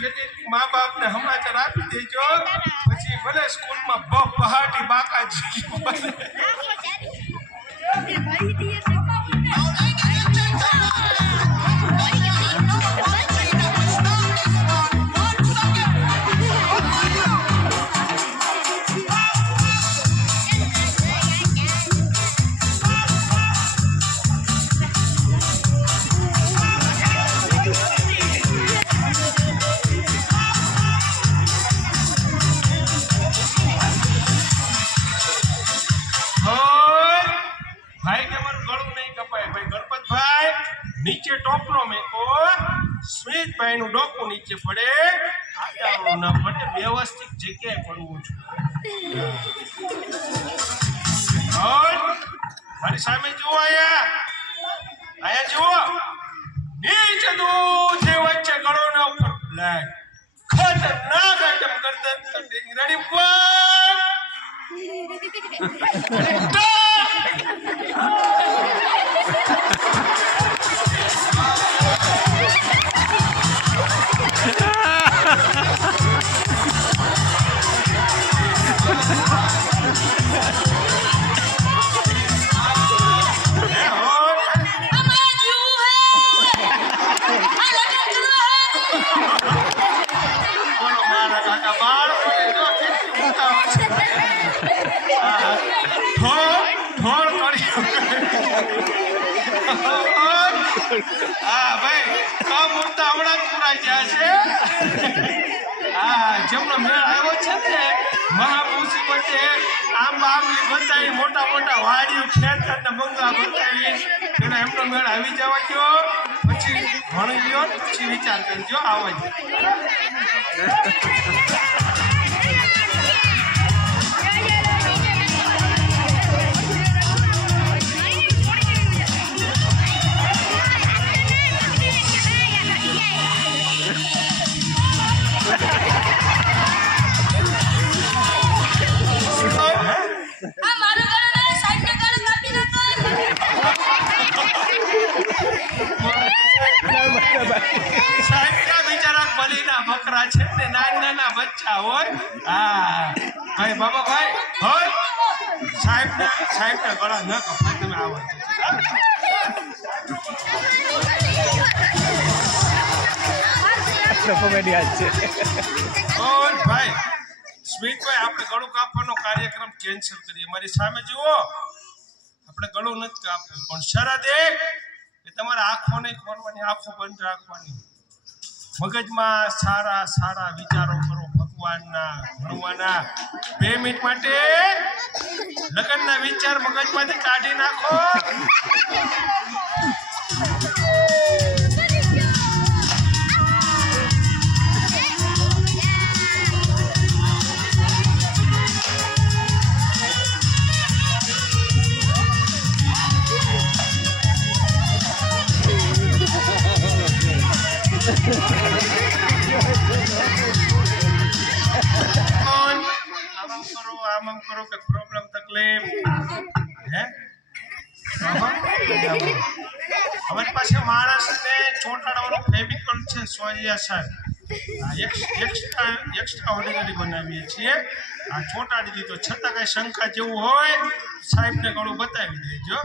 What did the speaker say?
ભેગી મા બાપને સમાચાર આપી દેજો, પછી ભલે સ્કૂલમાં બહાટી બાકાજી નીચે ટોપલો મેકો, સ્મિતભાઈ નું ડોકું નીચે પડે, આડાવડું ના પડે, વ્યવસ્થિત જગ્યાએ પડવું જોઈએ. મારી સામે જુઓ, અહીંયા જુઓ, નીચે દૂધ વચ્ચે ગળો ના ઉપર લાય, ખતરનાક આઈટમ કરતા રેડી હા ભાઈ, આ મુદ્દા હમણાં જ પુરાઈ ગયા છે. હા, જેમનો મેળ આવ્યો છે ને મહામુસીબતે આંબલી બતાવી, મોટા મોટા વાડીઓ ખેતર ને બંગલા બતાવી, પેલા એમનો મેળ આવી જવા ગયો, પછી ભણી લ્યો, પછી વિચાર કરજો. આવવા જ બકરા છે ને, નાના બચ્ચા હોય. હા ભાઈ, બાબા ભાઈ હોય, સાહેબ ના ગળા ન કપાય. તમે આવો ભાઈ સ્મિતભાઈ, આપણે ગળું કાપવાનો કાર્યક્રમ કેન્સલ કરીએ. મારી સામે જુઓ, આપણે ગળું નથી કાપવું, પણ શરત એ તમારે આંખો નહીં ખોલવાની, આંખો બંધ રાખવાની. મગજમાં સારા સારા વિચારો કરો, ભગવાનના, ભણવાના. 2 મિનિટ માટે લગ્નના વિચાર મગજમાંથી કાઢી નાખો. આમ કરો કે પ્રોબ્લેમ તકલીફ હે. અમારી પાસે માણસને ચોંટાડવાનું ફેવિકોલ છે, સોરિયા સાહેબ. એક્સ્ટ્રા ઓર્ડિનરી બનાવીએ છીએ. આ ચોંટાડી દીધો, છતાં કઈ શંકા જેવું હોય સાહેબને ગળું બતાવી દેજો.